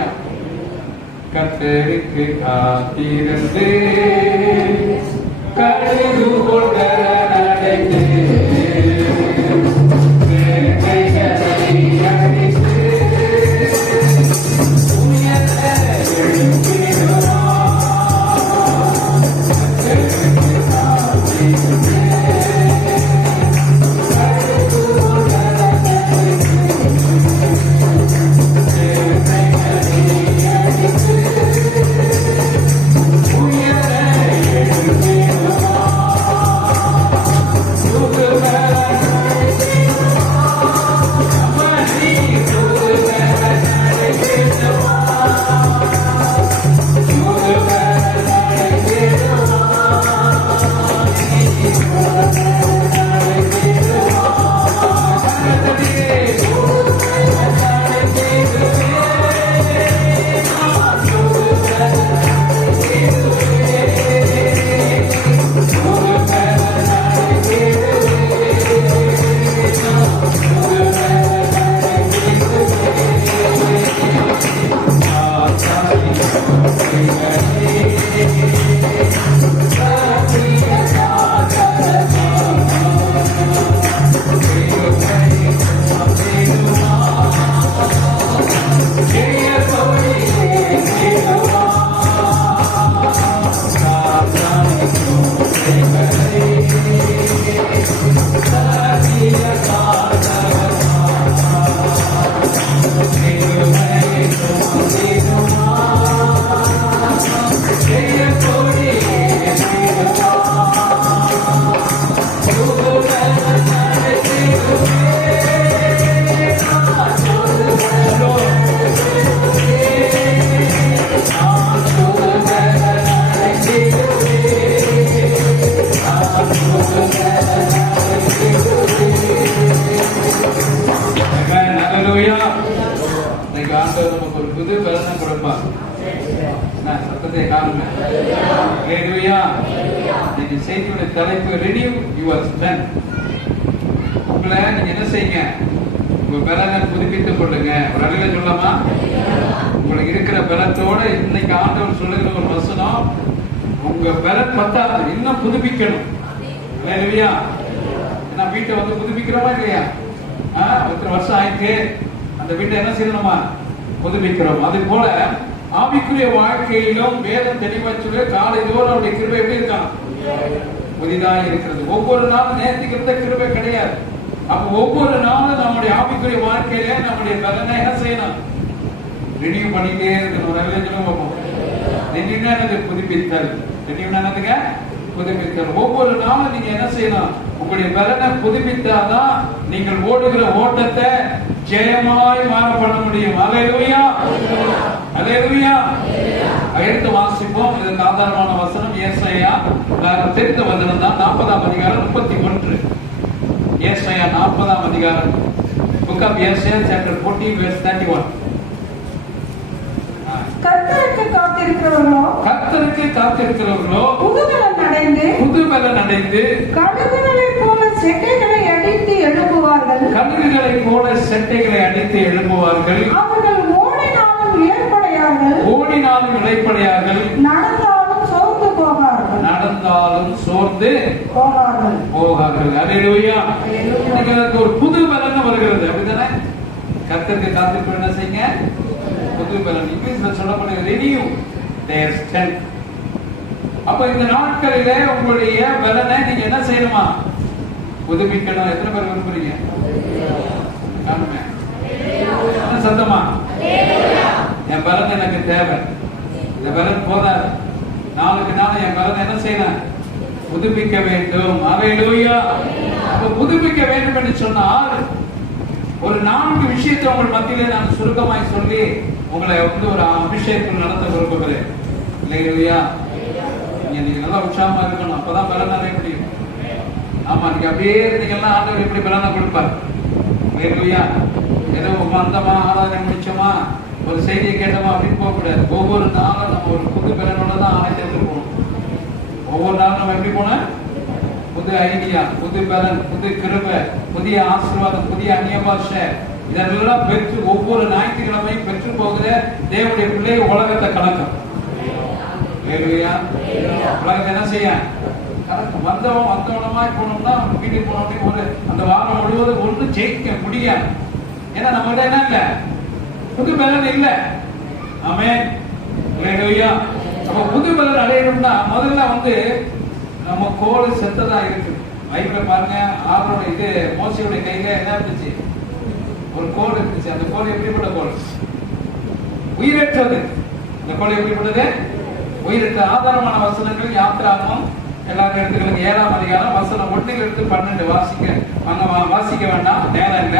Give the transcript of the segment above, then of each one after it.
அல்லேலூயா. கர்த்தருக்கு காத்திருந்து கழுது கொண்ட நடந்து செய்தியோட தலைப்பு renew your strength. உங்களை நீங்க என்ன செய்யுங்க, உங்க பலனை புதுப்பித்துக் கொள்ளுங்க. ஒரு அழகா சொல்லலாமா? உங்களுக்கு இருக்கிற பலத்தோட இன்னைக்கு ஆண்டவர் சொல்லுகிற ஒரு வசனம், உங்க பலன் பத்தாது, இன்னும் புதுப்பிக்கணும். அல்லேலூயா. ஏன்னா வீட்டை வந்து புதுப்பிக்கிறோமா இல்லையா? எத்தனை வருஷம் ஆயிருக்கு, அந்த வீட்டை என்ன செய்யணுமா? புதுப்பிக்கிறோம். அது போல ஆவிக்குரிய வாழ்க்கையிலும் வேதம் தெளிவா சொல்ல காலை தோறும் அவருடைய கிருபை எப்படி இருக்கான்? புதிதாக இருக்கிறது. ஒவ்வொரு நாளும் நேரத்துக்கு இருந்த கிருபை கிடையாது. அப்ப ஒவ்வொரு நாளும் நம்முடைய ஆவிக்குரிய வாழ்க்கையில நம்முடைய பலனை என்ன செய்யணும்? ரினியூ பண்ணிட்டே இருக்கணும். புதுப்பித்தல். என்னதுங்க? புதுப்பித்தல். ஒவ்வொரு நாளும் நீங்க என்ன செய்யணும்? உங்களுடைய பலனை புதுப்பித்தாதான் நீங்கள் ஓடுகிற ஓட்டத்தை ஜெயமாய் மாற பண்ண முடியும். அல்லேலூயா, அல்லேலூயா. எடுத்து வாசிப்போம். இதற்கு ஆதாரமான வசனம் ஏசாயா தெரிந்த வசனம் தான் 40ஆம் அதிகாரம் 31. ஏசாயா 40ஆம் அதிகாரம், Book of Isaiah chapter 40 verse 31. கர்த்தருக்கு காத்திருக்கிறவர்களோ புதுபலன் அடைந்து கழுகுகளைப் போல செட்டைகளை அடித்து எழும்புவார்கள். அவர்கள் ஓடினாலும் இளைப்படையார்கள், நடந்தாலும் சோர்ந்து போகார்கள். அல்லேலூயா. இன்னைக்கு ஒரு புது பலன் வருகிறது. அப்படித்தானே? கர்த்தருக்கு காத்திருப்ப என்ன செய்யுங்க? புது பலன். இங்கிலீஷ்ல சொல்லப்படுகிறது renew their strength. அப்ப இந்த நாட்களிலே உங்களுடைய பலனை நீங்க என்ன செய்யணுமா? புதுப்பிக்கணும். எத்தனை பேர் விரும்புறீங்க? காணுமே சத்தமா, என் பலன் எனக்கு தேவை, இந்த பலன் போதாது, நாளுக்கு நாள் என் பலன் என்ன செய்யணும்? புதுப்பிக்க வேண்டும். அல்லேலூயா. அப்ப புதுப்பிக்க வேண்டும் என்று சொன்னால் ஒரு 4 விஷயத்தை உங்கள் மத்தியிலே நான் சுருக்கமாய் சொல்லி உங்களை வந்து ஒரு அபிஷேகம் நடத்த விரும்புகிறேன். அல்லேலூயா. நீங்க நல்லா உற்சாகமா இருக்கணும். அப்பதான் பலன் அடைய முடியும். ஆமா, நீங்க அப்படியே இருந்தீங்கன்னா ஆண்டவர் எப்படி பலனை கொடுப்பார்? அல்லேலூயா. ஏதோ மந்தமா ஆராதனை முடிச்சோமா, ஒரு செய்தியை கேட்டோமா அப்படின்னு போக கூடாது. ஒவ்வொரு நாளும் நம்ம ஒரு புது பலனோட தான் ஆலயத்திற்கு போகணும். ஒவ்வொரு நாளும் நம்ம எப்படி போன? புது ஐடியா, புது பலன், புது கிருபை, புதிய ஆசீர்வாதம், புதிய அந்நிய பாஷை, இதெல்லாம் பெற்று ஒவ்வொரு ஞாயிற்றுக்கிழமையும் பெற்று போகிற தேவனுடைய பிள்ளை உலகத்தை கலக்கும். உலகத்தை என்ன செய்ய கலக்கும். வந்தவனமாய் போனோம்னா வீட்டுக்கு போனோடனே ஒரு அந்த வாரம் முழுவதும் ஒன்று ஜெயிக்க முடியாது. ஏன்னா நம்ம என்ன இல்ல, புது பலன் இல்ல. ஆமென். அப்ப புது பலன் அடையணும்னா முதல்ல நம்ம கோல் செத்ததா இருக்கு. பைபிள்ல பாருங்க, ஆரோட இது மோசையோட கையில என்ன இருந்துச்சு, ஒரு கோல் இருந்துச்சு. அந்த கோல் எப்படிப்பட்ட கோல்? உயிரற்றது. அந்த கோல் எப்படிப்பட்டது? உயிரற்ற. ஆதாரமான வசனங்கள் யாத்திராகமம் எல்லாரும் எடுத்துக்களுங்க. 7ஆம் அதிகாரம் வசனம் 1 - 12 வாசிக்க வேண்டாம், நேரம் இல்ல,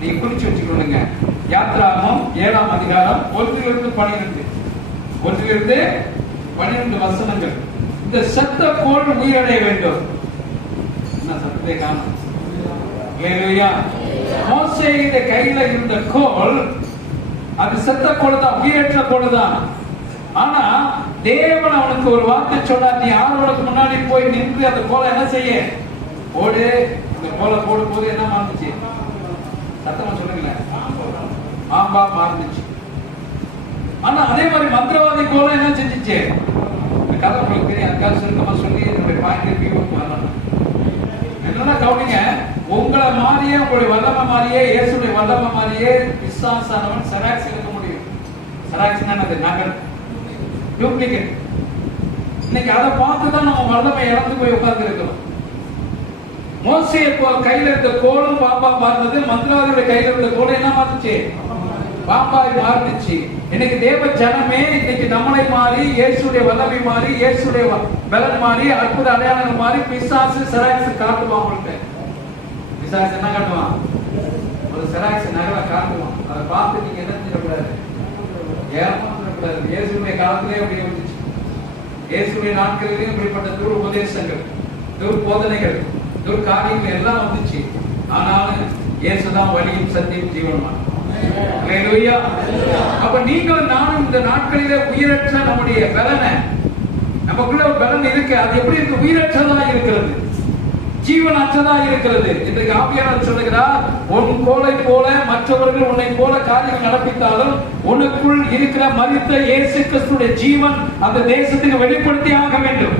நீங்க குறிச்சு வச்சுக்கொள்ளுங்க. யாத்திராகமம் 7ஆம் அதிகாரம் 1 - 12 12 வசனங்கள். இந்த செத்த கோல் உயிரடைய வேண்டும். என்ன சத்தத்தை காணும்? மோசேயுடைய கையில இருந்த கோல் அது செத்த கோல் தான், உயிரற்ற கோல் தான். ஆனா தேவன் அவனுக்கு ஒரு வார்த்தை சொன்னார், நீ ஆரோனுக்கு முன்னாடி போய் நின்று அந்த கோலை என்ன செய்ய போடு. அந்த கோலை போடும் போது என்ன மாறுச்சு? சத்தமா சொல்லுங்களேன், பாம்பா மாறுச்சு. ஆனா அதே மாதிரி மந்திரவாதி கோலம் என்ன செஞ்சிச்சு? இந்த கதை உங்களுக்கு தெரியும், அதுக்காக சுருக்கமா சொல்லி என்னுடைய பாயிண்ட் வியூக்கு வரணும். என்னன்னா கவனிங்க, உங்களை மாதிரியே உங்களுடைய வல்லமை மாதிரியே இயேசுடைய வல்லமை மாதிரியே விசுவாசானவன் செராக்ஸ் எடுக்க முடியும். செராக்ஸ் என்னது? நகல், டூப்ளிகேட். இன்னைக்கு அதை பார்த்து தான் நம்ம வல்லமை இழந்து போய் உட்கார்ந்து இருக்கிறோம். மோசே கையில இருந்த கோலும் பாம்பா மாறினது, மந்திரவாதியோட கையில இருந்த கோலம் என்ன மாறுச்சு? பாம்பாய் மாறுச்சு. இன்னைக்கு தேவ ஜனமே இன்னைக்கு நம்மளை மாறி, இயேசுடைய வல்லமை மாறி, இயேசுடைய பலன் மாறி, அற்புத அடையாளங்கள் மாறி பிசாசு செராக்ஸ் காட்டுவான். உங்களுக்கு பிசாசு என்ன காட்டுவான்? ஒரு செராக்ஸ் நகலை காட்டுவான். அதை பார்த்து நீங்க என்ன செய்யக்கூடாது? ஏமாற்றக்கூடாது. இயேசுடைய காலத்திலே அப்படி இருந்துச்சு. இயேசுடைய நாட்களிலேயும் இப்படிப்பட்ட துர் உபதேசங்கள், துர் போதனைகள், துர் காரியங்கள் எல்லாம் வந்துச்சு. ஆனாலும் இயேசுதான் வழியும் சத்தியம் ஜீவனுமா. அப்ப நீங்கள் நானும் இந்த நாட்களிலே உயிரற்ற நம்முடைய பலனை, நமக்குள்ள ஒரு பலன் இருக்கு. அது எப்படி இருக்கு? உயிரற்றதா இருக்கிறது, ஜீவனற்றதா இருக்கிறது. இன்றைக்கு ஆவியானவர் சொல்லுகிறார், உன் கோலை போல மற்றவர்கள் உன்னை போல காரியங்கள் நடப்பித்தாலும் உனக்குள் இருக்கிற மரித்த இயேசு கிறிஸ்துவின் ஜீவன் அந்த தேசத்துக்கு வெளிப்படுத்தி ஆக வேண்டும்.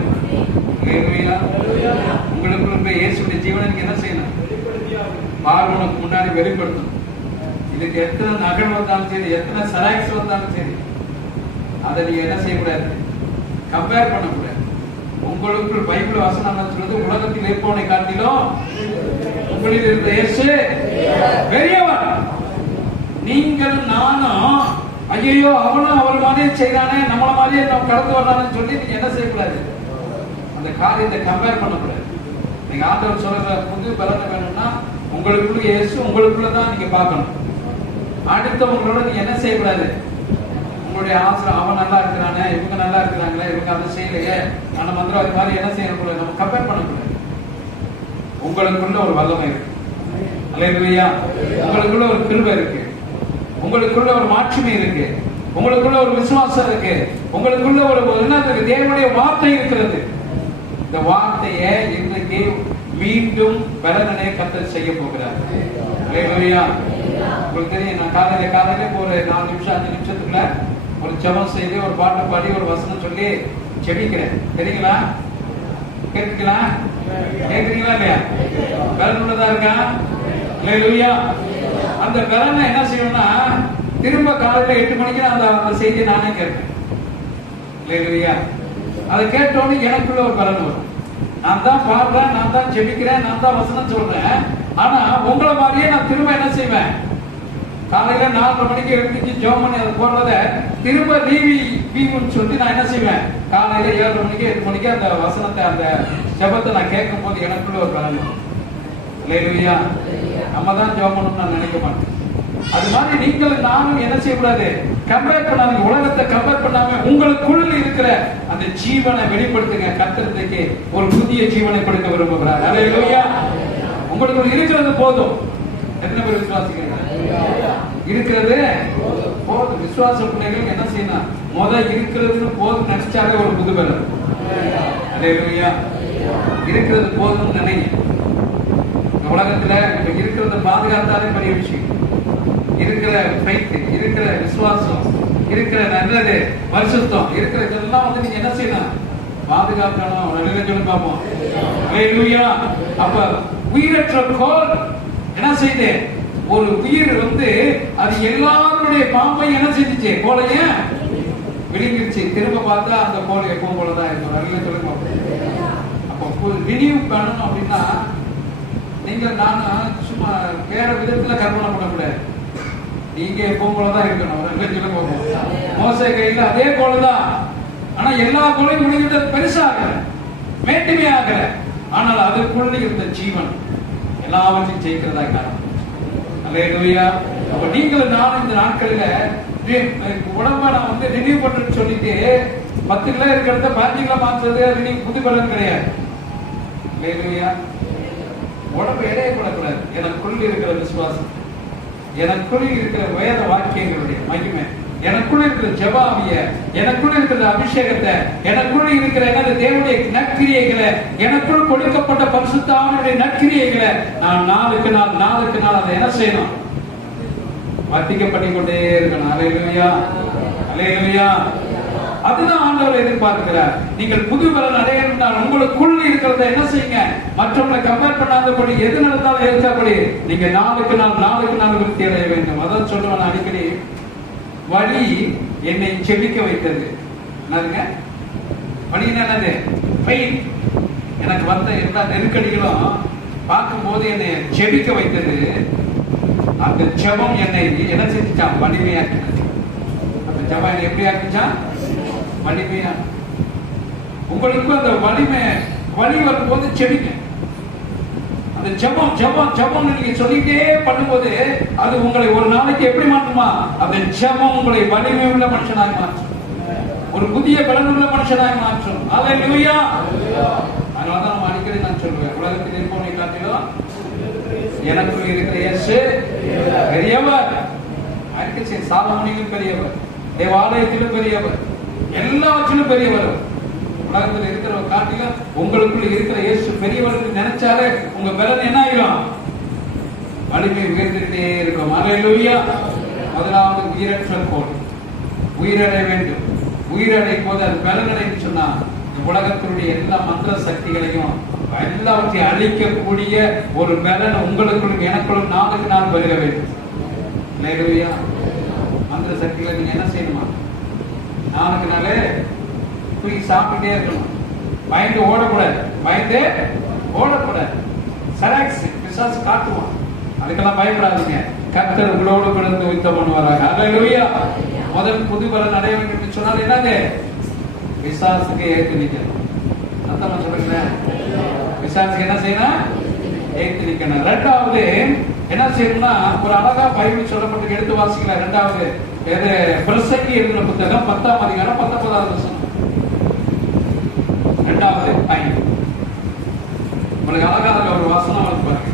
உங்களுக்குள்ள இயேசுடைய ஜீவனை நீங்க என்ன செய்யணும்? பார்வனுக்கு முன்னாடி வெளிப்படுத்தணும். இதுக்கு எத்தனை நகல் வந்தாலும் சரி, எத்தனை செராக்ஸ் வந்தாலும் சரி, அதை நீங்க என்ன செய்யக்கூடாது? கம்பேர் பண்ணக்கூடாது. உங்களுக்குள் பைபிள் வசனம் சொல்றது, உலகத்தில் இருப்பவனை காட்டிலும் உங்களில் இருந்த இயேசு பெரியவர். நீங்கள் நானும் ஐயோ அவனும் அவர் மாதிரியே செய்யறானே, நம்மள மாதிரியே நம்ம கடந்து வர்றான்னு சொல்லி நீங்க என்ன செய்யக்கூடாது? அந்த காரியத்தை கம்பேர் பண்ணக்கூடாது. நீங்க ஆண்டவர் சொல்ற புது பலனை வேணும்னா உங்களுக்குள்ள இயேசு உங்களுக்குள்ளதான் நீங்க பார்க்கணும். அடுத்தவங்களோட நீங்க என்ன செய்யக்கூடாது? உங்களுடைய ஆசிரியர் அவன் நல்லா இருக்கிறானே, இவங்க நல்லா இருக்கிறாங்களே, இவங்க அதை செய்யலையே, ஆனா மந்திரவாதி மாதிரி என்ன செய்யக்கூடாது? நம்ம கம்பேர் பண்ணக்கூடாது. உங்களுக்குள்ள ஒரு வல்லமை இருக்கு. அல்லேலூயா. உங்களுக்குள்ள ஒரு கிருபை இருக்கு, உங்களுக்குள்ள ஒரு மாட்சிமை இருக்கு, உங்களுக்குள்ள ஒரு விசுவாசம் இருக்கு, உங்களுக்குள்ள ஒரு என்ன இருக்கு? தேவனுடைய வார்த்தை இருக்கிறது. இந்த வார்த்தையை இன்றைக்கு மீண்டும் பலனடைய கர்த்தர் செய்ய போகிறார். அல்லேலூயா. உங்களுக்கு தெரியும், நான் காலையில ஒரு 4 நிமிஷம் 5 நிமிஷத்துக்குள்ள ஒரு ஜெபம் செய்து ஒரு பாட்டு பாடி ஒரு வசனம் சொல்லி ஜெபிக்கிறேன். தெரியுங்களா? கேட்குங்களா? கேட்குறீங்களா இல்லையா? பலன் உள்ளதா இருக்கா? அல்லேலூயா. அந்த பலனை என்ன செய்யணும்னா திரும்ப காலையில 8 மணிக்கு அந்த செய்தியை நானே கேட்பேன். அல்லேலூயா. அதை கேட்டோன்னு எனக்குள்ள ஒரு பலன் வரும். நான் தான் பாடுறேன், நான் தான் ஜெபிக்கிறேன், நான் தான் வசனம் சொல்றேன். ஆனா உங்களை மாதிரியே நான் திரும்ப என்ன செய்வேன்? காலையில 4:30 மணிக்கு எழுந்திரிச்சு ஜெபம் பண்ணி அதை போடுறத திரும்ப ரீவின்னு சொல்லி நான் என்ன செய்வேன்? காலையில 7:30 மணிக்கு 8 மணிக்கு அந்த வசனத்தை அந்த ஜெபத்தை நான் கேட்கும் போது எனக்குள்ள ஒரு பலன் வரும். அல்லேலூயா. நம்ம தான் ஜெபம் பண்ணணும்னு நான் நினைக்க மாட்டேன். அது மாதிரி நீங்கள் நானும் என்ன செய்யக்கூடாது? கம்பேர் பண்ணாதீங்க. உலகத்தை கம்பேர் பண்ணாம உங்களுக்குள்ள இருக்கிற அந்த ஜீவனை வெளிப்படுத்துங்க. கர்த்தருக்கு ஒரு புதிய ஜீவனை கொடுக்க விரும்புகிறார். அல்லேலூயா. உங்களுக்கு இருக்கிறது போதும். எத்தனை பேர் விசுவாசிக்கிறீங்க? இருக்கிறது போதும். விசுவாச பிள்ளைகள் என்ன செய்யணும்? இருக்கிறதுன்னு போதும் நினைச்சாலே ஒரு புது பலன். அல்லேலூயா. இருக்கிறது போதும் நினைங்க. உலகத்துல இப்ப இருக்கிறத பாதுகாத்தாலே பெரிய விஷயம். இருக்கிற ஃபெய்த், இருக்கிற விசுவாசம், இருக்கிற நல்லது, பரிசுத்தம், இருக்கிற இதெல்லாம் வந்து நீங்க என்ன செய்யணும்? பாதுகாக்கணும். நல்ல சொல்லி பார்ப்போம். ஹalleluya. அப்ப உயிரற்ற கோல் என்ன செய்யுது? ஒரு உயிர் வந்து அது எல்லாருடைய பாம்பை என்ன செஞ்சுச்சு? கோலைய விழுங்கிருச்சு. திரும்ப பார்த்தா அந்த கோல் எப்பவும் போலதான் இருக்கும். நல்ல சொல்லி பார்ப்போம். அப்போ ரினியூ பண்ணணும் அப்படின்னா நீங்க நானும் சும்மா வேற விதத்துல கற்பனை பண்ணக்கூடாது. நீங்க எப்பவும் போலதான் இருக்கணும். நல்ல சொல்லி பார்ப்போம். மோசே கையில அதே கோல்தான். ஆனா எல்லா கோலையும் முடிக்கிட்ட பெருசாக மேட்டுமையாக, ஆனால் அதற்குள்ள இருந்த ஜீவன் எல்லாவற்றையும் ஜெயிக்கிறதா காரணம். அல்லேலூயா. அப்ப நீங்களும் நானும் இந்த நாட்கள்ல உடம்ப நான் வந்து ரினியூ பண்றேன்னு சொல்லிட்டு 10 கிலோ இருக்கிறத 5 கிலோ மாற்றுறது அது நீங்க புது பலன் கிடையாது. அல்லேலூயா. உடம்பு எடைய போடக்கூடாது. எனக்குள் இருக்கிற விசுவாசம், எனக்குள் இருக்கிற வேத வாக்கியங்களுடைய மகிமை, எனக்குள்ள இருக்கிற ஜெபாவிய, எனக்குள்ள இருக்கிற அபிஷேகத்தை, எனக்குள்ள இருக்கிற எனது தேவனுடைய நற்கிரியைகளை, எனக்குள் கொடுக்கப்பட்ட பரிசுத்த ஆவியுடைய நற்கிரியைகளை நான் நாளுக்கு நாள் அதை என்ன செய்யணும்? வர்த்திக்க பண்ணிக்கொண்டே இருக்கணும். அல்லேலூயா. அல்லேலூயா. அதுதான் ஆண்டவர் எதிர்பார்க்கிறார். நீங்கள் புது பலன் அடையணும்னால் உங்களுக்குள் இருக்கிறத என்ன செய்யுங்க? மற்றவங்களை கம்பேர் பண்ணாதபடி, எது நடந்தாலும் ஏற்கபடி நீங்க நாளுக்கு நாள் விருத்தி அடைய வேண்டும். அதான் சொல்லுவேன் அடிக்கடி, வழி என்னை செபிக்க வைத்தது. என்னதுங்க வழி? என்னது? பெயின். எனக்கு வந்த எல்லா நெருக்கடிகளும் பார்க்கும்போது என்னை செபிக்க வைத்தது. அந்த ஜெபம் என்னை என்ன செஞ்சுட்டான்? வலிமையாக்கினது. அந்த ஜெபம் என்னை எப்படி ஆக்கிச்சான்? வலிமையா. உங்களுக்கு அந்த வலி வரும்போது செபிக்க, அந்த ஜெபம் நீங்க சொல்லிட்டே பண்ணும்போது அது உங்களை ஒரு நாளைக்கு எப்படி மாற்றுமா? அந்த ஜெபம் உங்களை வலிமை உள்ள மனுஷனாக மாற்றும், ஒரு புதிய பலனுள்ள மனுஷனாக மாற்றும். அல்லேலூயா. அதனாலதான் நம்ம அடிக்கடி நான் சொல்லுவேன், உலகத்தில் இருப்பவனை காட்டிலும் எனக்குள் இருக்கிற இயேசு பெரியவர். சாலமோனிலும் பெரியவர், தேவாலயத்திலும் பெரியவர், எல்லாவற்றிலும் பெரியவர். உலகத்தில் இருக்கிற காட்டில உங்களுக்குள்ள இருக்கிற இயேசு பெரியவர் நினைச்சாலே உங்க பலன் என்ன ஆயிடும்? வலிமை உயர்ந்துட்டே இருக்கும். அல்லேலூயா. முதலாவது உயிரற்ற கோல். உயிரடைய வேண்டும். உயிரடையும் போது அது பலனடைன்னு சொன்னா உலகத்தினுடைய எல்லா மந்திர சக்திகளையும் எல்லாவற்றையும் அழிக்கக்கூடிய ஒரு பலன் உங்களுக்குள்ளும் எனக்குள்ளும் நாளுக்கு நாள் பெருக வேண்டும். அல்லேலூயா. மந்திர சக்திகளை நீங்க என்ன செய்யணுமா? நாளுக்கு நாளே தூக்கி சாப்பிட்டே இருக்கணும். பயந்து ஓடக்கூடாது. சராக்ஸ் பிசாசு காட்டுவான். அதுக்கெல்லாம் பயப்படாதீங்க. கர்த்தர் உங்களோடு கிடந்து யுத்தம் பண்ணுவாராக. அல்லேலூயா. முதல் புது பலன் அடைய வேண்டும் சொன்னால் என்னது? பிசாசுக்கு ஏற்று நிக்கணும். சத்தமா சொல்லுங்க. பிசாசுக்கு என்ன செய்யணும்? ஏற்று நிக்கணும். இரண்டாவது என்ன செய்யணும்னா, ஒரு அழகா பைபிள் சொல்லப்பட்டு எடுத்து வாசிக்கலாம். இரண்டாவது பிரசங்கி எழுதின புத்தகம் 10ஆம் அதிகாரம் 19வது வசனம். இரண்டாவது உங்களுக்கு அழகாக ஒரு வசனம் வந்து பாருங்க.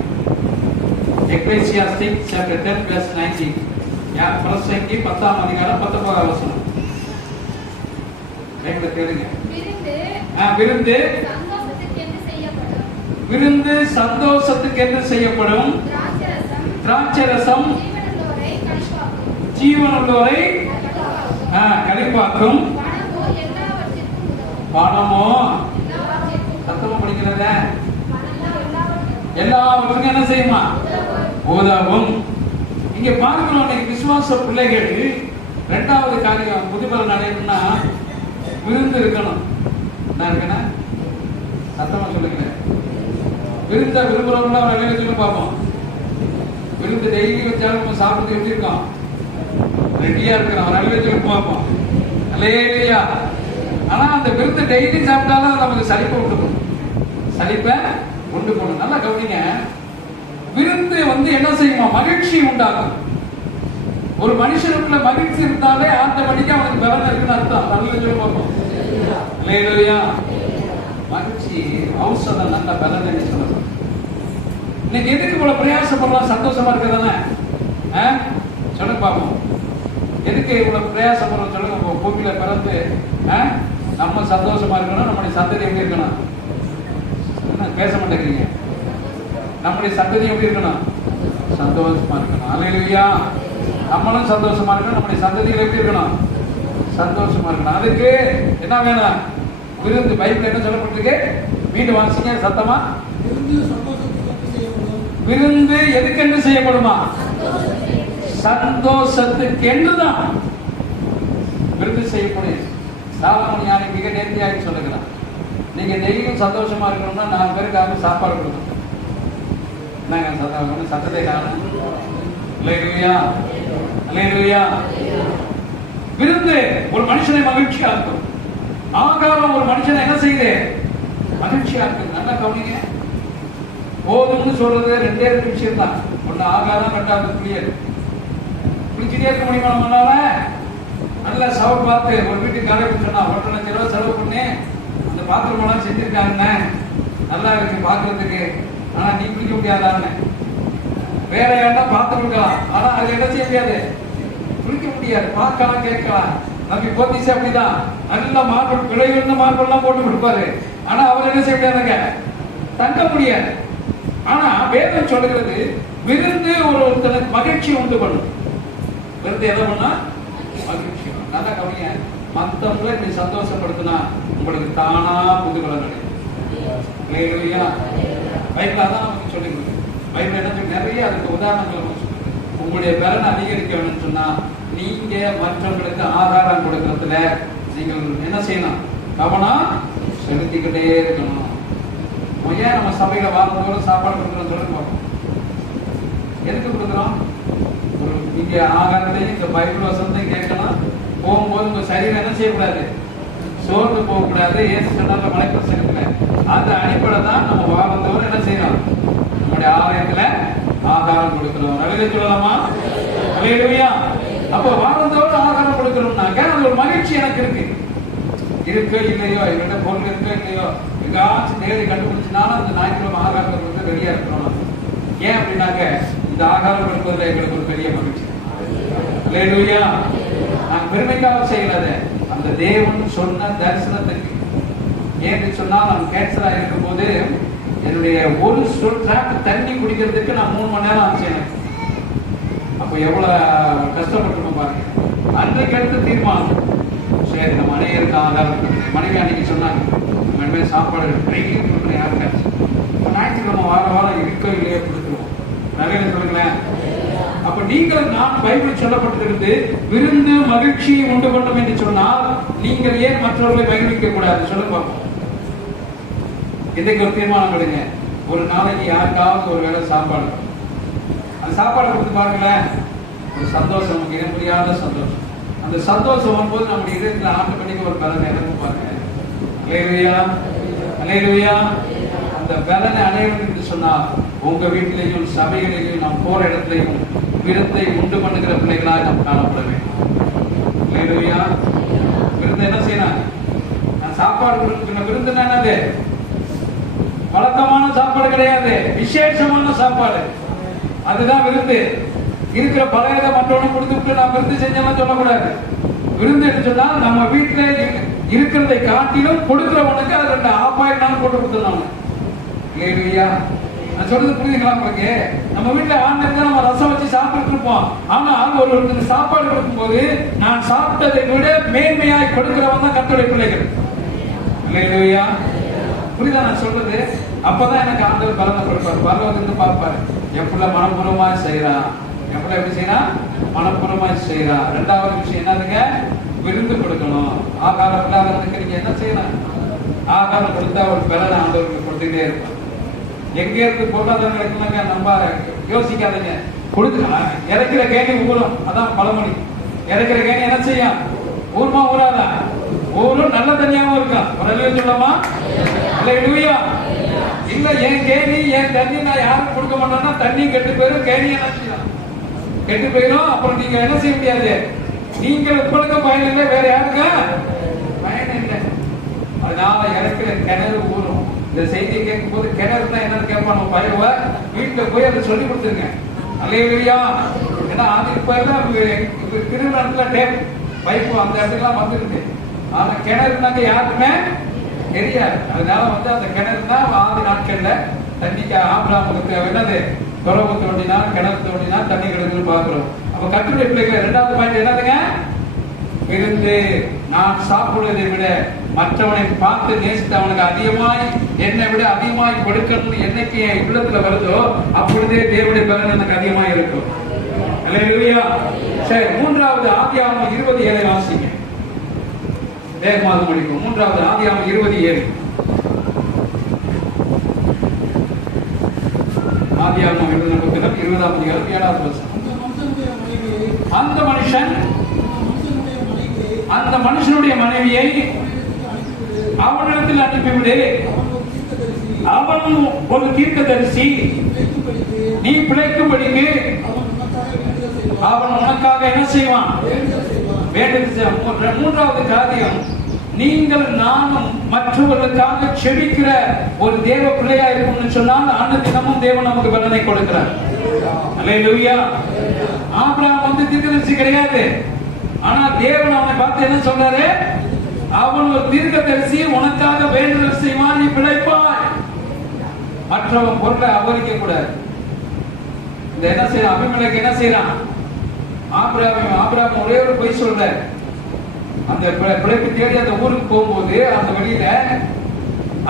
எக்லெசியாஸ்டிக் chapter 10 verse 19. பிரசங்கி 10ஆம் அதிகாரம் 19வது வசனம். கேளுங்க. விருந்து சந்தோஷத்துக்கு என்று செய்யப்படும். திராட்சரசம் ஜீவனுள்ளோரை களிப்பாக்கும். பணமோ சத்தமா படிக்கிறத எல்லாவற்றுக்கும் என்ன செய்யுமா? உதவும். இங்க பார்க்கிறோம் விசுவாச பிள்ளைகள். இரண்டாவது காரியம் புதுபலன் அடையணும்னா விருந்து இருக்கணும். என்ன இருக்கணும்? சத்தமா சொல்லுங்க. விருந்த விரும்புறவங்களா வகையில சொல்லி பார்ப்போம். விருந்து டெய்லி வச்சாலும் நம்ம சாப்பிட்டு எப்படி இருக்கோம்? ரெடியா இருக்கிறோம். நல்ல சொல்லி பார்ப்போம். அல்லேலூயா. ஆனா அந்த விருந்து டெய்லி சாப்பிட்டாலும் நமக்கு சலிப்பை உண்டு போடும். நல்லா கவனிங்க. விருந்து வந்து என்ன செய்யுமா? மகிழ்ச்சி உண்டாகும். ஒரு மனுஷனுக்குள்ள மகிழ்ச்சி இருந்தாலே ஆட்டோமேட்டிக்கா அவனுக்கு பலன் இருக்குன்னு அர்த்தம். நல்ல சொல்லி பார்ப்போம். அல்லேலூயா. மகிழ்ச்சி ஔஷதம், நல்ல பலன் என்று சொல்லணும். இன்னைக்கு எதுக்கு இவ்வளவு பிரயாசப்படுறோம்? சந்தோஷமா இருக்கிறதானே? சொல்லுங்க பார்ப்போம். எதுக்கு இவ்வளவு பிரயாசப்படுறோம் சொல்லுங்க. பூமியில பிறந்து நம்ம சந்தோஷமா இருக்கணும். நம்முடைய சந்ததி எப்படி இருக்கணும்? என்ன பேச மாட்டேங்கிறீங்க? நம்முடைய சந்ததி எப்படி இருக்கணும்? சந்தோஷமா இருக்கணும். அல்லேலூயா. நம்மளும் சந்தோஷமா இருக்கணும், நம்முடைய சந்ததிகள் எப்படி இருக்கணும்? சந்தோஷமா இருக்கணும். அதுக்கு என்ன வேணும்? விருந்து. பைபிள் என்ன சொல்லப்பட்டிருக்கு? வீட்டு வாசிங்க சத்தமா. விருந்து எதுக்கென்று செய்யப்படுமா? சந்தோஷத்துக்கு என்றுதான் விருந்து செய்யப்படும். சாலமோன் ஞானி மிக நேர்த்தியாக சொல்லுகிறான், நீங்க டெய்லியும் சந்தோஷமா இருக்கணும்னா 4 பேருக்காக சாப்பாடு கொடுக்கணும். என்னங்க சந்தோஷம்? சத்தத்தை காணும். அல்லேலூயா, அல்லேலூயா. விருந்து ஒரு மனுஷனை மகிழ்ச்சியா இருக்கும். ஆகாரம் ஒரு மனுஷனை என்ன செய்யுது? மகிழ்ச்சியா இருக்கு. நல்லா கவனிங்க. போதும்னு சொல்றது 2 விஷயம் தான். ஒண்ணு ஆகாரம், 2வது குளியல். குளிச்சுட்டே இருக்க முடியுமா நம்மளால? நல்லா சவுண்ட் பார்த்து ஒரு வீட்டுக்கு காலைக்கு சொன்னா 1,00,000 ரூபாய் செலவு பண்ணி அந்த பாத்திரம் எல்லாம் செஞ்சிருக்காங்க, நல்லா இருக்கு பாக்குறதுக்கு, ஆனா நீ குளிக்க முடியாதான்னு வேற யாருன்னா பார்த்து கொடுக்கலாம். ஆனா அது என்ன செய்ய முடியாது? குளிக்க முடியாது. பார்க்கலாம், கேட்கலாம். நம்பி போத்தீஸ் அப்படிதான் நல்ல மார்பல், விலை உயர்ந்த மார்பல் எல்லாம் போட்டு கொடுப்பாரு. ஆனா அவர் என்ன செய்ய முடியாதுங்க? தங்க முடியாது. ஆனா வேதம் சொல்லுகிறது விருந்து ஒருத்தனுக்கு மகிழ்ச்சி உண்டு பண்ணும். விருந்து எதை பண்ணா? மகிழ்ச்சி. நல்லா கவனிங்க. மத்தவங்களை நீ சந்தோஷப்படுத்தினா உங்களுக்கு தானா புதுபலம் கிடைக்கும். பைபிள் அதான் நமக்கு சொல்லி கொடுக்குது. பைபிள் என்ன சொல்லி நிறைய அதுக்கு உதாரணங்கள் நமக்கு சொல்லுது. உங்களுடைய பலன் அதிகரிக்க வேணும்னு சொன்னா நீங்க மற்றவங்களுக்கு ஆகாரம் கொடுக்கறதுல நீங்கள் என்ன செய்யணும்? கவனம் செலுத்திக்கிட்டே இருக்கணும். ஏன் நம்ம சபையில வாரந்தோறும் சாப்பாடு கொடுக்குறோம் சொல்லுங்க. எதுக்கு கொடுக்குறோம்? ஒரு நீங்க ஆகாரத்தையும் இந்த பைபிள் வசனத்தையும் கேட்கணும். போகும்போது உங்க சரீரம் என்ன செய்யக்கூடாது? சோர்ந்து போகக்கூடாது. ஏசு சொன்னார்ல மலைப்பிரசங்கத்துல, அந்த அடிப்படை தான் நம்ம வாரந்தோறும் என்ன செய்யணும்? நம்முடைய ஆலயத்துல ஆகாரம் கொடுக்கிறோம். நல்லது சொல்லலாமா? அல்லேலூயா. அப்போ வாரந்தோறும் ஆகாரம் கொடுக்கிறோம்னாக்க அது ஒரு மகிழ்ச்சி எனக்கு இருக்கு. இருக்கோ இல்லையோ, எங்கிட்ட பொருள் இருக்கோ இல்லையோ, எங்காச்சும் தேடி கண்டுபிடிச்சினாலும் அந்த ஞாயிற்றுக்கிழமை ஆகாரம் வந்து ரெடியா இருக்கணும். ஏன் அப்படின்னாக்க இந்த ஆகாரம் கொடுப்பதில் எங்களுக்கு ஒரு பெரிய மகிழ்ச்சி. அல்லேலூயா. நான் பெருமைக்காக செய்யறத அந்த தேவன் சொன்ன தரிசனத்துக்கு. ஏன்னு சொன்னா நான் கேன்சரா இருக்கும் போது என்னுடைய ஒரு டிராக் தண்ணி குடிக்கிறதுக்கு நான் 3 மணி நேரம் ஆச்சு எனக்கு. அப்போ எவ்வளவு கஷ்டப்பட்டுருக்கோம் பாருங்க. அன்றைக்கு எடுத்து தீர்மானம், சரி நம்ம அனைவருக்கு ஆகாரம் கொடுக்குறேன். மனைவி அன்னைக்கு சொன்னாங்க, இனிமேல் சாப்பாடு டெய்லி கொடுக்குறேன் யாருக்காச்சு. ஞாயிற்றுக்கிழமை வாரம் இருக்கோ இல்லையோ கொடுத்துருவோம். நிறைய சொல்லுங்களேன். அப்ப நீங்கள் நான் பைபிள் சொல்லப்பட்டிருந்து விருந்து மகிழ்ச்சி உண்டு பண்ணும் என்று சொன்னால் நீங்கள் ஏன் மற்றவர்களை மகிழ்விக்க கூடாது? சொல்லுங்க. இதுக்கு ஒரு தீர்மானம் எடுங்க. ஒரு நாளைக்கு யாருக்காவது ஒரு வேளை சாப்பாடு, அந்த சாப்பாடு கொடுத்து பாருங்களேன். ஒரு சந்தோஷம், நமக்கு இட முடியாத சந்தோஷம். அந்த சந்தோஷம் வரும்போது நம்முடைய இதயத்தில் ஆண்டு பண்ணிக்க ஒரு பலனை எனக்கு பாருங்க. அல்லேலூயா, அல்லேலூயா. அந்த பலனை அடையணும் என்று சொன்னால் உங்க வீட்டிலையும் சபைகளிலையும் நாம் போற இடத்திலையும் விருந்தை உண்டு பண்ணுகிற பிள்ளைகளாக நாம் காணப்பட வேண்டும். அல்லேலூயா. விருந்து என்ன செய்யணும்? நான் சாப்பாடு கொடுக்கணும். விருந்துன்னா என்னது? வழக்கமான சாப்பாடு கிடையாது, விசேஷமான சாப்பாடு. அதுதான் விருந்து. இருக்கிற பழையதை மற்றவனும் கொடுத்துட்டு நான் விருந்து செஞ்சேன்னு சொல்லக்கூடாது. விருந்து என்று சொன்னால் நம்ம வீட்டுல இருக்கிறதை காட்டிலும் கொடுக்கிறவனுக்கு அது 2 ஆப்பாயிரம் போட்டு கொடுத்துருந்தாங்க. இல்லையா? நான் சொல்றது புரியுதுங்களா உங்களுக்கு? நம்ம வீட்டுல ஆண்கள் நம்ம ரசம் வச்சு சாப்பிட்டு இருப்போம். ஆனால் ஒரு சாப்பாடு கொடுக்கும் போது நான் சாப்பிட்டதை விட மேன்மையாய் கொடுக்கிறவன் தான் கர்த்தருடைய பிள்ளைகள். இல்லையா? புரியுதா நான் சொல்றது? அப்பதான் எனக்கு ஆண்டவர் பலனை கொடுப்பாரு. பரலோகத்திலிருந்து பார்ப்பாரு, என் பிள்ளை மனப்பூர்வமாய் செய்யறான், என் பிள்ளை எப்படி செய்யறான்? மனப்பூர்வமாய் செய்யறான். 2வது விஷயம் என்னதுங்க? விருந்து கொடுக்கணும். ஆகாரம் இல்லாதவனுக்கு நீங்க என்ன செய்யணும்? ஆகாரம் கொடுத்தா ஒரு பலனை ஆண்டவருக்கு கொடுத்துட்டே இருக்கும். எங்க இருந்து பொருளாதாரங்களுக்கு நம்ம யோசிக்காதீங்க. கொடுக்க இறக்கிற கேணி ஊரும். அதான் பழமொழி. இறக்கிற கேணி என்ன செய்யும்? ஊர்மா ஊராதா? ஊரும் நல்ல தண்ணியாவும் இருக்கும். ஒரு அளவு சொல்லலாமா? அல்லேலூயா. இல்ல என் கேணி என் தண்ணி நான் யாரும் கொடுக்க மாட்டேன்னா தண்ணி கெட்டு போயிடும், கேணி என்ன செய்யும்? கெட்டு போயிடும். அப்புறம் நீங்க என்ன செய்ய முடியாது? நீங்கள் உங்களுக்கு பயன் இல்லை, வேற யாருங்க பயன் இல்லை. அதனால இறக்கிற கிணறு ஊரும். இந்த செய்தியை கேட்கும் போது கிணறுனா என்னன்னு கேட்பாங்க பயவ. வீட்டுல போய் அதை சொல்லி கொடுத்துருங்க. அல்லேலூயா. ஏன்னா அது இப்ப எல்லாம் திருநெல்வேலியில டேப் பைப்பு அந்த இடத்துக்குலாம் வந்துருக்கு. ஆனா கிணறுனாக்க யாருக்குமே தெரியாது. அதனால அந்த கிணறுனா ஆதி நாட்கள்ல தண்ணிக்கு ஆபிரகாமுக்கு என்னது துறவு தோண்டினா கிணறு தோண்டினா தண்ணி கிடைக்குன்னு பாக்குறோம். அப்ப அப்ப கர்த்தருடைய பிள்ளைகளை இரண்டாவது பாயிண்ட் என்னதுங்க? விருந்து. நான் சாப்பிடுவதை விட மற்றவனை பார்த்து நேசித்து அவனுக்கு அதிகமாய் என்னை விட அதிகமாய் கொடுக்கணும்னு என்னைக்கு என் உள்ளத்துல வருதோ அப்பொழுதே தேவனுடைய பலன் எனக்கு அதிகமாய் இருக்கும். அல்லேலூயா. சரி, மூன்றாவது ஆதியாகமம் 20:7 வாசிங்க. வேகமாக முடிக்கும். மூன்றாவது ஆதியாகமம் 20:7. ஆதியாகமம் எழுதின புத்தகம் 20ஆம் அதிகாரம் 7வது வசனம். அந்த மனுஷனுடைய மனைவியை அவனிடத்தில் அனுப்பிவிடு. அவன் ஒரு தீர்க்கதரிசி, நீ பிழைக்கும்படிக்கு அவன் உனக்காக என்ன செய்வான்? மூன்றாவது காரியம், நீங்கள் நானும் மற்றவர்களுக்காக செபிக்கிற ஒரு தேவ பிள்ளையா இருக்கும்னு சொன்னால் அந்த தினமும் தேவன் நமக்கு பலனை கொடுக்கிறார். அல்லேலூயா. ஆபிரகாம் தீர்க்கதரிசி கிடையாது. ஆனா தேவன் அவனை பார்த்து என்ன சொல்றாரு? அவன் ஒரு தீர்க்கதரிசி, உனக்காக வேண்டுதல் செய்வான், நீ பிழைப்பாய். மற்றவன் பொருளை அபகரிக்க கூடாது. இந்த என்ன செய்யறான்? அபிமெலேக்கு என்ன செய்யறான்? ஆபிரகாம் ஒரே ஒரு பொய் சொல்ற. அந்த பிழைப்பு தேடி அந்த ஊருக்கு போகும்போது அந்த வழியில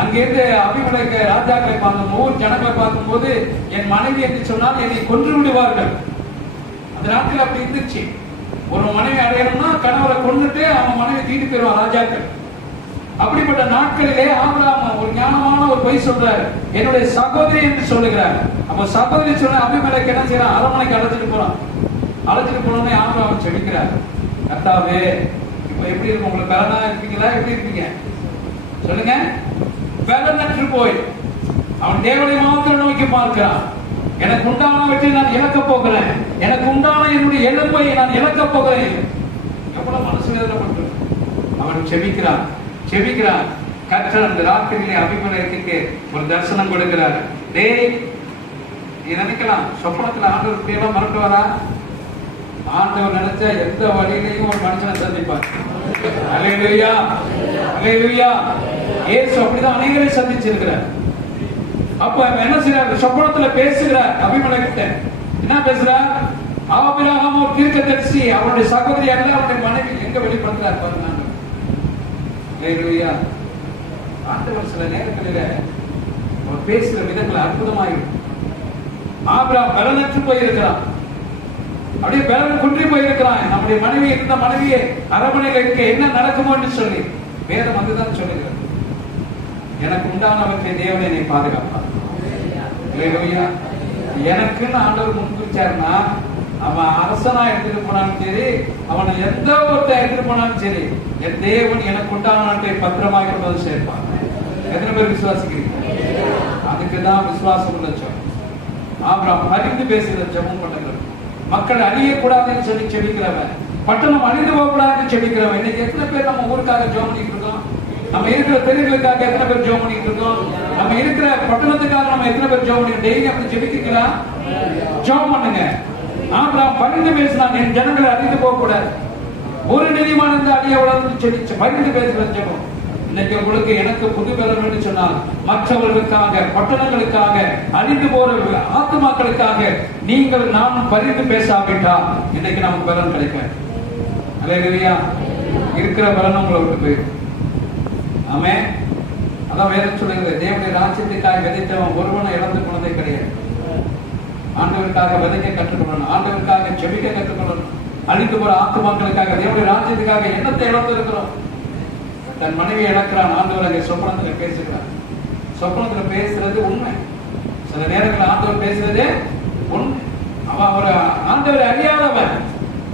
அங்கிருந்து அபிமெலேக்கு ராஜாக்களை பார்க்கும் ஊர் ஜனங்களை பார்க்கும் போது, என் மனைவி என்று சொன்னால் என்னை கொன்று விடுவார்கள். அந்த நாட்கள் அப்படி இருந்துச்சு. ஒரு மனைவி அடையணும்னா கணவரை கொண்டுட்டு அவன் மனைவி தீட்டு போயிருவான் ராஜாக்கள். அப்படிப்பட்ட நாட்களிலே ஆபிரகாம் ஒரு ஞானமான ஒரு பொய் சொல்றாரு, என்னுடைய சகோதரி என்று சொல்லுகிறார். அப்ப சகோதரி சொன்ன அபிமெலேக்கு என்ன செய்யறான்? அரண்மனைக்கு அழைச்சிட்டு போறான். அழைச்சிட்டு போனோடனே ஆபிரகாம் செபிக்கிறார், கர்த்தாவே இப்ப எப்படி இருக்கும்? உங்களுக்கு பலனா இருப்பீங்களா? எப்படி இருப்பீங்க சொல்லுங்க. பலனற்று போய் அவன் தேவனை மாத்திரம் நோக்கி பார்க்கிறான். எனக்கு உண்டானவற்றை நான் இழக்க போகிறேன், எனக்கு உண்டான என்னுடைய எலும்பை நான் இழக்க போகிறேன். எவ்வளவு மனசு வேதனைப்பட்டு அவன் செபிக்கிறான். கர்த்தர் அந்த ராத்திரியிலே அபிமெலேக்குக்கு ஒரு தரிசனம் கொடுக்கிறார். டேய், நீ நினைக்கலாம் சொப்பனத்துல ஆண்டவர் இப்படியெல்லாம் மறந்துவாரா? ஆண்டவர் நினைச்சா எந்த வழியிலையும் ஒரு மனுஷனை சந்திப்பார். அல்லேலூயா, அல்லேலூயா. இயேசு அப்படிதான் அநேகரை சந்திச்சிருக்கிறார். அப்ப என்ன செய்யறாரு? சொப்பனத்துல பேசுகிறார் அபிமெலேக்கிட்ட. என்ன பேசுறார்? ஆபிரகாம் ஒரு தீர்க்கதரிசி, அவனுடைய சகோதரி அல்ல, அவனுடைய மனைவி. எங்க வெளிப்படுத்துறார் பாருங்க. அல்லேலூயா. ஆண்டவர் சில நேரங்களில அவர் பேசுற விதங்கள் அற்புதமாயிடும். ஆபிரகாம் பலனற்று போயிருக்கிறான், அப்படியே பலன் குன்றி போயிருக்கிறான். நம்முடைய மனைவி இருந்த மனைவியை அரண்மனையில் இருக்க என்ன நடக்குமோ என்று சொல்லி வேதம் அதுதான் சொல்லுகிறது. எனக்கு உண்டானவற்றை தேவன் என்னை பாதுகாப்பார். எனக்குன்னு ஆண்டவர் முன்குறிச்சாருன்னா அவன் அரசனா எடுத்துட்டு போனாலும் சரி, அவனை எந்த ஒருத்த எடுத்துட்டு போனாலும் சரி, என் தேவன் எனக்கு உண்டானவற்றை பத்திரமாய் கொண்டு வந்து சேர்ப்பான். எத்தனை பேர் விசுவாசிக்கிறீங்க? அதுக்குதான் விசுவாசம் உள்ள ஜெபம். ஆபிரகாம் பரிந்து பேசுகிற ஜெபம் பண்ணுகிறது. மக்கள் அழியக்கூடாதுன்னு சொல்லி செபிக்கிறவன், பட்டணம் அழிந்து போகக்கூடாதுன்னு செபிக்கிறவன். இன்னைக்கு எத்தனை பேர் நம்ம ஊருக்காக ஜெபம் பண்ணிட்டு இருக்கோம்? நம்ம இருக்கிற தெருவுகளுக்காக எத்தனை பேர் ஜெபம் பண்ணிட்டு இருக்கோம்? நம்ம இருக்கிற பட்டணத்துக்காக நம்ம எத்தனை பேர் ஜெபம் பண்ணிட்டு? டெய்லி அப்படி ஜெபிக்கிறீங்களா? ஜெபம் பண்ணுங்க. ஆபிரகாம் பரிந்து பேசினான், என் ஜனங்களை அழிந்து போக கூடாது, ஒரு நீதிமான் இருந்து அழிய கூடாதுன்னு சொல்லி பரிந்து பேசுகிற ஜெபம். இன்னைக்கு உங்களுக்கு எனக்கு புது பலன் வேண்டும் சொன்னால் மற்றவர்களுக்காக, பட்டணங்களுக்காக, அழிந்து போற ஆத்துமாக்களுக்காக நீங்கள் நானும் பரிந்து பேசாவிட்டால் இன்னைக்கு நமக்கு பலன் கிடைக்கும். அல்லேலூயா. இருக்கிற பலன் உங்களை விட்டு போயிடும். ஆமே. அதான் வேதம் சொல்லுகிறது, தேவனுடைய ராஜ்யத்துக்காக விதைத்தவன் ஒருவனை இழந்து போனதே கிடையாது. ஆண்டவருக்காக விதைக்க கற்றுக்கொள்ளணும், ஆண்டவருக்காக செபிக்க கற்றுக்கொள்ளணும். அழிந்து போற ஆத்துமாக்களுக்காக, தேவனுடைய ராஜ்யத்துக்காக எண்ணத்தை இழந்து இருக்கிறோம். தன் மனைவியை இழக்கிறான். ஆண்டவர் அங்கே சொப்பனத்துல பேசுகிறார். சொப்பனத்துல பேசுறது உண்மை. சில நேரங்களில் ஆண்டவர் பேசுறதே உண்மை. அவன் ஒரு ஆண்டவரை அறியாதவன்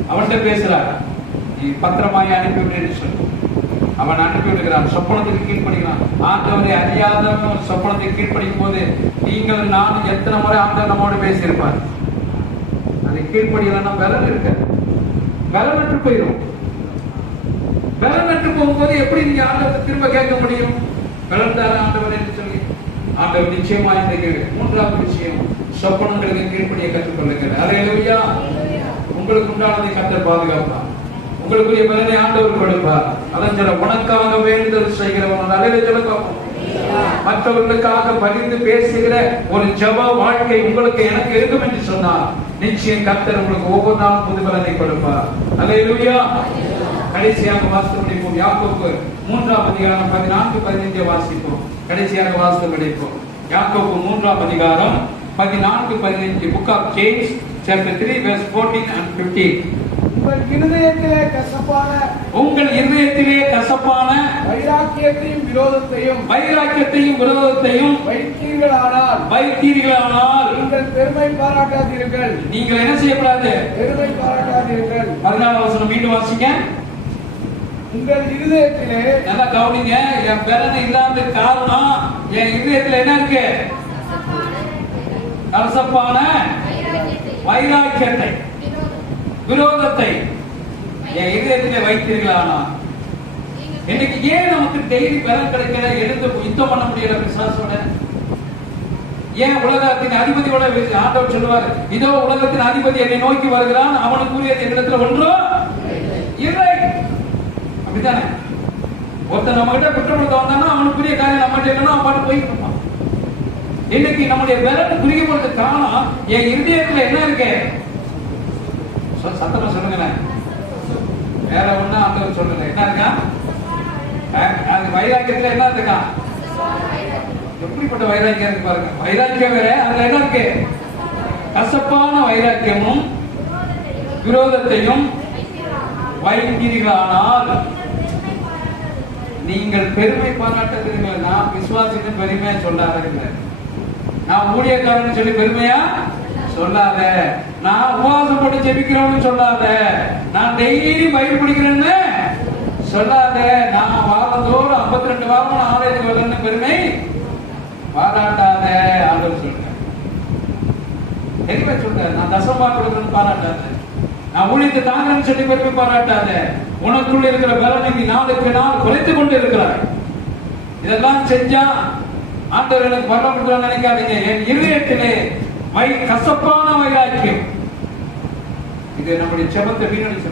அவன்கிட்ட பேசுறார். நீ பத்திரமாய் அனுப்பிவிட்டு சொல்லு. அவன் அனுப்பி விடுகிறான். சொப்பனத்துக்கு கீழ்படுகிறான். ஆண்டவரை அறியாதவன் சொப்பனத்தை கீழ்படிக்கும் போது நீங்கள் நான் எத்தனை முறை ஆண்டவர் நம்மோடு பேசியிருப்பார். அதை கீழ்படியலன்னா பலன் இருக்க, பலனற்று போயிடும். பலனற்று போகும்போது எப்படி நீங்க ஆண்டவரை திரும்ப கேட்க முடியும்? பலன் தான ஆண்டவர் என்று சொல்லி ஆண்டவர் நிச்சயமா இந்த கேள்வி. மூன்றாவது விஷயம், சொப்பனங்களுக்கு கீழ்படிய கற்றுக்கொள்ளுங்கள். அல்லேலூயா. உங்களுக்கு உண்டானதை கர்த்தர் பாதுகாப்பார். உங்களுக்குரிய பலனை ஆண்டவர் கொடுப்பார். அதன் சொல்ல உனக்காக வேண்டுதல் செய்கிறவன் அல்லேலூயா சொல்ல பார்ப்போம். மற்றவர்களுக்காக பரிந்து பேசுகிற ஒரு ஜெப வாழ்க்கை உங்களுக்கு எனக்கு இருக்கும் என்று சொன்னார் நிச்சயம் கர்த்தர் உங்களுக்கு ஒவ்வொரு நாளும் புது பலனை கொடுப்பார். அல்லேலூயா. கடைசியாக வாசித்து முடிப்போம். யாக்கோபு 3ஆம் அதிகாரம் 14-15 வாசிப்போம். கடைசியாக வாசித்து முடிப்போம். யாக்கோபு 3ஆம் அதிகாரம் 14-15. Book of James chapter 3 verse 14 and 15. உங்கள் இருதயத்திலே கசப்பான வைராக்கியத்தையும் விரோதத்தையும் வைத்தீர்களானால் நீங்கள் பெருமை பாராட்டாதீர்கள். நீங்கள் என்ன செய்யக்கூடாது? பெருமை பாராட்டாதீர்கள். 14ஆம் வசனம் மீண்டும் வாசிங்க. உங்கள் இருதயத்திலே, நல்லா கவனிங்க, என் பலன் இல்லாத காரணம் என் இருதயத்துல என்ன இருக்கு? கசப்பான வைராக்கியத்தை விரோதத்தை என் இதயத்திலே வைத்தீர்களானா. இன்னைக்கு ஏன் நமக்கு டெய்லி பலன் கிடைக்கல? எழுந்து யுத்தம் பண்ண முடியல பிசாசோட? ஏன் உலகத்தின் அதிபதியோட ஆண்டவர் சொல்லுவார், இதோ உலகத்தின் அதிபதி என்னை நோக்கி வருகிறான், அவனுக்குரியது என்னிடத்துல ஒன்றோ இல்லை. அப்படித்தானே? ஒருத்தர் நம்ம கிட்ட குற்றப்படுத்த வந்தானா அவனுக்குரிய காரியம் நம்ம கிட்ட இல்லைன்னா அவன் பாட்டு போயிட்டு இருப்பான். இன்னைக்கு நம்முடைய பலன் குறிக்கப்படுறது காரணம் என் இருதயத்துல என்ன இருக்கு? சத்தமா சொல்லுங்களேன். வேற ஒண்ணு ஆண்டவர் சொல்லல. என்ன இருக்கா? அது வைராக்கியத்துல என்ன இருக்கா? எப்படிப்பட்ட வைராக்கியம் இருக்கு பாருங்க. வைராக்கியம் வேற, அதுல என்ன இருக்கு? கசப்பான வைராக்கியமும் விரோதத்தையும் வைத்தீர்களானால் நீங்கள் பெருமை பாராட்டுகிறீர்கள். நான் விசுவாசின்னு பெருமையா சொல்லாதீங்க. நான் ஊழியக்காரன்னு சொல்லி பெருமையா சொல்லாத. நான் உபவாசம் போட்டு ஜெபிக்கிறவன்னு சொல்லாத. நான் டெய்லி பைபிள் படிக்கிறேன்னு சொல்லாத. நான் வாரத்தோடு 52 வாரம் ஆலயத்துக்கு வரலன்னு பெருமை பாராட்டாத. ஆண்டவர் சொல்றேன், தெளிவா சொல்றேன். நான் தசமா கொடுக்கணும்னு பாராட்டாத. நான் ஊழியத்தை தாங்கன்னு சொல்லி பெருமை பாராட்டாத. உனக்குள்ள இருக்கிற பலனை நீ நாளுக்கு நாள் குறைத்துக் கொண்டு இருக்கிறாய். இதெல்லாம் செஞ்சா ஆண்டவர் எனக்கு வரலாம் நினைக்காதீங்க. என் இருதயத்திலே கசப்பான வைராக்கியம், இது நம்முடைய செபத்தை வீணடிச்சு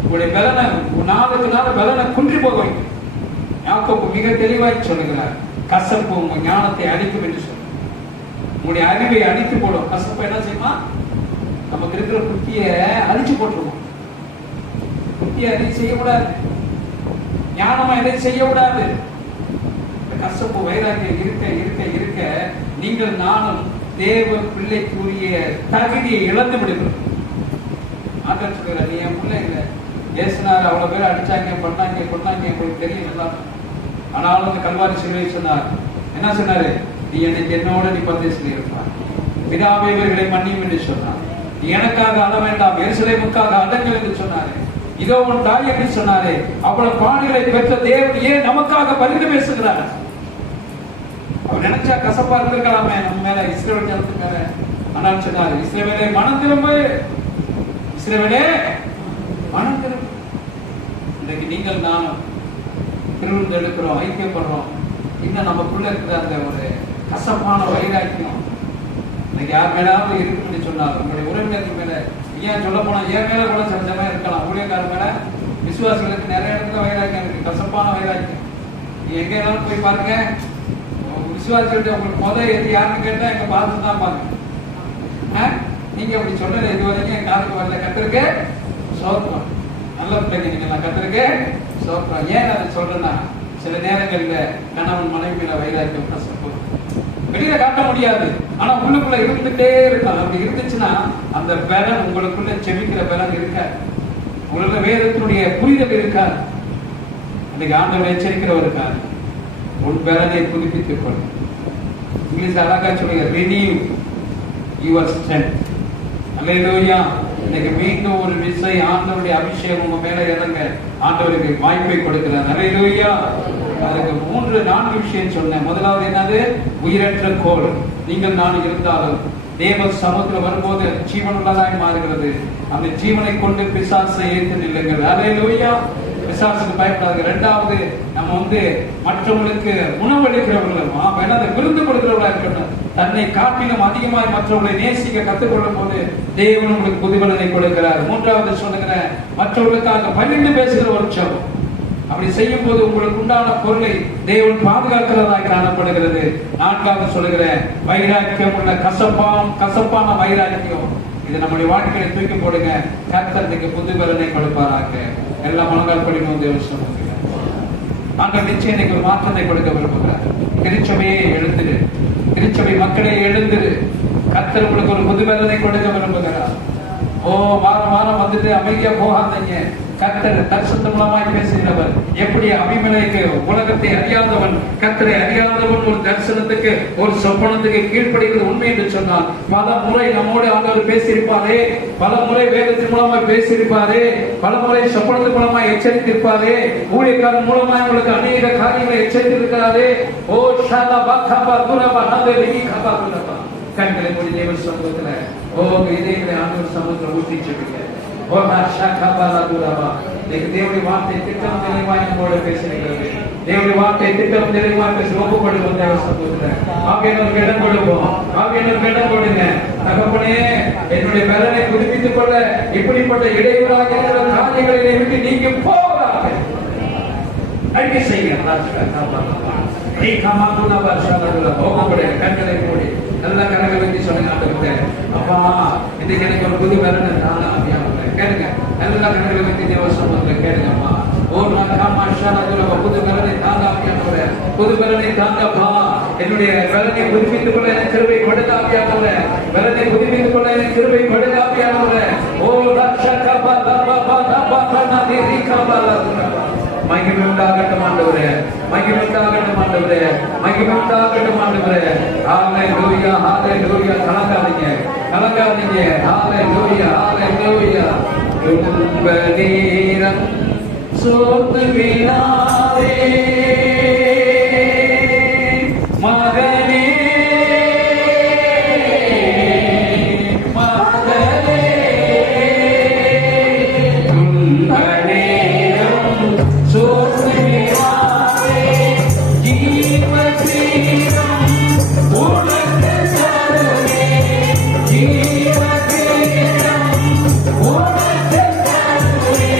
உங்களுடைய பலனை நாளுக்கு நாள் பலனை குன்றி போக வைக்கும். யாக்கோபு மிக தெளிவாய் சொல்லுகிறார், கசப்பு உங்க ஞானத்தை அழிக்கும் என்று சொல்ல, உங்களுடைய அறிவை அழித்து போடும். கசப்பு என்ன செய்யுமா? நமக்கு இருக்கிற புத்திய அழிச்சு போட்டுருவோம். புத்திய எதையும் செய்யக்கூடாது, ஞானமா எதையும் செய்யக்கூடாது. கசப்பு வைராக்கியம் இருக்க இருக்க இருக்க நீங்கள் நானும் தேவ பிள்ளைக்குரிய தகுதியை இழந்து விடுகிறோம். ஆண்டவர் சொல்கிறார், நீ என் பிள்ளை இல்லை. ஏசுனார், அவ்வளவு பேர் அடிச்சாங்க, பண்ணாங்க, கொண்டாங்க, உங்களுக்கு தெரியும் எல்லாம். ஆனாலும் அந்த கல்வாரி சிலுவை சொன்னார், என்ன சொன்னாரு? நீ எனக்கு என்னோட நீ பந்தேசில் இருப்பார். பிதாவே இவர்களை மன்னியும் என்று சொன்னார். நீ எனக்காக அழ வேண்டாம், எருசலேமுக்காக அடங்கள் என்று சொன்னாரு. இதோ உன் தாய் என்று சொன்னாரே, அவ்வளவு பாடுகளை பெற்ற தேவன் ஏன் நமக்காக பரிந்து பேசுகிறார்? அவர் நினைச்சா கசப்பா இருந்திருக்கலாமே நம்ம மேல, இஸ்ரவேல் ஜனத்துக்கு மேல. ஆனால் சொன்னாரு, இஸ்ரவேலே மனம் திரும்ப, இஸ்ரவேலே மனம் திரும்ப. இன்னைக்கு நீங்கள் நானும் திருவிழா எடுக்கிறோம், ஐக்கியப்படுறோம். இன்னும் நமக்குள்ள இருக்கிற அந்த ஒரு கசப்பான வைராக்கியம் இன்னைக்கு யார் மேலாவது இருக்குன்னு சொன்னார். உங்களுடைய உறவினருக்கு மேல, ஏன் சொல்ல போனா என் மேல கூட சில சமயம் இருக்கலாம். ஊழியக்காரர் மேல, விசுவாசிகளுக்கு நிறைய இடத்துல வைராக்கியம் இருக்கு, கசப்பான வைராக்கியம். நீ எங்க எல்லாம் போய் பாருங்க, விசுவாசிகிட்ட உங்களுக்கு எது யாருன்னு கேட்டா எங்க பார்த்து தான் பாருங்க. நீங்க அப்படி சொல்லல, இது வரைக்கும் என் காலுக்கு வரல. கத்திருக்கு சோத்திரம். நல்ல பிள்ளைங்க நீங்க, நான் கத்திருக்கு சோத்திரம். ஏன் அதை சொல்றேன்னா, சில நேரங்கள்ல கணவன் மனைவி மேல வைராக்கியம் கசப்பு வெளியில காட்ட முடியாது, ஆனா உள்ளுக்குள்ள இருந்துட்டே இருக்கலாம். அப்படி இருந்துச்சுன்னா அந்த பலன் உங்களுக்குள்ள செபிக்கிற பலன் இருக்காது, உங்களுக்குள்ள வேதத்தினுடைய புரிதல் இருக்காது. அன்னைக்கு ஆண்டவர் எச்சரிக்கிறவர் இருக்காது. உன் பலனை புதுப்பித்துக் கொள். இங்கிலீஷ் அழகா சொல்லுங்க, renew your strength. அல்லேலூயா. இன்னைக்கு மீண்டும் ஒரு விசை ஆண்டவருடைய அபிஷேகம் உங்க மேல இறங்க ஆண்டவருக்கு வாய்ப்பை கொடுக்கிறார். அல்லேலூயா. அதுக்கு 3-4 விஷயம் சொன்னேன். முதலாவது என்னது? உயிரற்ற கோல். நீங்கள் நான் இருந்தாலும் தேவ சமூகத்தில் வரும்போது ஜீவனுள்ளதாய் மாறுகிறது. அந்த ஜீவனை கொண்டு பிசாசை ஏற்று நில்லுங்கள். அல்லேலூயா. பிசாசுக்கு பயப்படாது. இரண்டாவது, நம்ம மற்றவங்களுக்கு உணவளிக்கிறவர்கள், விருந்து கொடுக்கிறவர்களா இருக்கணும். தன்னை காட்டிலும் அதிகமாய் மற்றவர்களை நேசிக்க கற்றுக்கொள்ளும் போது தேவன் உங்களுக்கு புதுபலனை கொடுக்கிறார். மூன்றாவது சொல்லுகிற, மற்றவர்களுக்காக பகிர்ந்து பேசுகிற ஒரு ஜெபம். அப்படி செய்யும் போது உங்களுக்கு உண்டான பொருளை தேவன் பாதுகாக்கிறதாய் காணப்படுகிறது. நான்காவது சொல்லுகிறேன், வைராக்கியம் உள்ள கசப்பான வைராக்கியம். இது நம்முடைய வாழ்க்கையை தூக்கி போடுங்க. கர்த்தருக்கு புது பலனை கொடுப்பாராக. எல்லாம் மனதால் படிக்கணும். தேவன் சொல்லுங்க, நாங்கள் நிச்சயம் எனக்கு ஒரு மாற்றத்தை கொடுக்க விரும்புகிறார். திருச்சபையே எழுந்துரு, திருச்சபை மக்களே எழுந்துரு. கர்த்தர் உங்களுக்கு ஒரு புது பலனை கொடுக்க விரும்புகிறார். வாரம் வாரம் வந்துட்டு அமைதியா போகாதீங்க. கர்த்தர் தரிசன மூலமாய் பேசுகிறவர். எப்படி அபிமெலேக்கு உலகத்தை அறியாதவன், கர்த்தரை அறியாதவன் ஒரு தரிசனத்துக்கு ஒரு சொப்பனத்துக்கு கீழ்ப்படிகிறது உண்மை என்று சொன்னார். பல முறை நம்மோடு ஆண்டவர் பேசியிருப்பாரே, பல முறை வேதத்தின் மூலமாய் பேசியிருப்பாரே, பல முறை சொப்பனத்தின் மூலமாய் எச்சரித்திருப்பாரே, ஊழியக்காரன் மூலமாய் உங்களுக்கு அநேக காரியங்களை எச்சரித்திருக்கிறாரே. ஓ ஷாலா பக்கபா துரபா நதலி கபா துரபா. கண்களை மூடி தேவன் சமூகத்துல இதயங்களை ஆண்டவர் சமூகத்துல ஊற்றி சொல்லுங்க. தேவனுடைய வார்த்தை திட்டம் தெளிவாய் நம்மோடு பேசுகிறது. தேவனுடைய வார்த்தை திட்டம் தெளிவாய் பேச ஒப்புக்கொடுக்கும். தேவ சமூகத்துல ஆவியானவருக்கு இடம் கொடுப்போம். ஆவியானவருக்கு இடம் கொடுங்க. தகப்பனே, என்னுடைய பலனை புதுப்பித்துக் கொள்ள இப்படிப்பட்ட இடையூறாக இருக்கிற காரியங்களை விட்டு நீங்க போகிறாங்க. அறிக்கை செய்ய கண்களை மூடி நல்ல கரங்களை வச்சு சொல்லுங்க. ஆண்டவரே, அப்பா, இன்னைக்கு எனக்கு ஒரு புது பலனை கேளுங்க. நல்ல கரங்களை வச்சு தேவ சமூகத்துல கேளுங்கம்மா. புது பலனை தாங்க, புது பலனை தாங்கப்பா. என்னுடைய பலனை புதுப்பித்துக் கொள்ள எனக்கு கிருபை கொடுத்தாப்பியானவர, பலனை புதுப்பித்துக் கொள்ள எனக்கு கிருபை கொடுத்தாப்பியானவர. ஓ மகிமை உண்டாகட்டும் ஆண்டவரே, மகிமை உண்டாகட்டும் ஆண்டவரே, மகிமை உண்டாகட்டும் ஆண்டவரே. ஹalleluya, ஹalleluya. கலங்காதீங்க, கலங்காதீங்க. ஹalleluya, ஹalleluya. துன்ப நேரம் சோர்ந்து விடாதே மகனே, மகனே. துன்ப நேரம் சோர்ந்து விடாதே, ஜீவசீரம் உனக்கு தருவே, ஜீவசீரம் உனக்கு தருவே.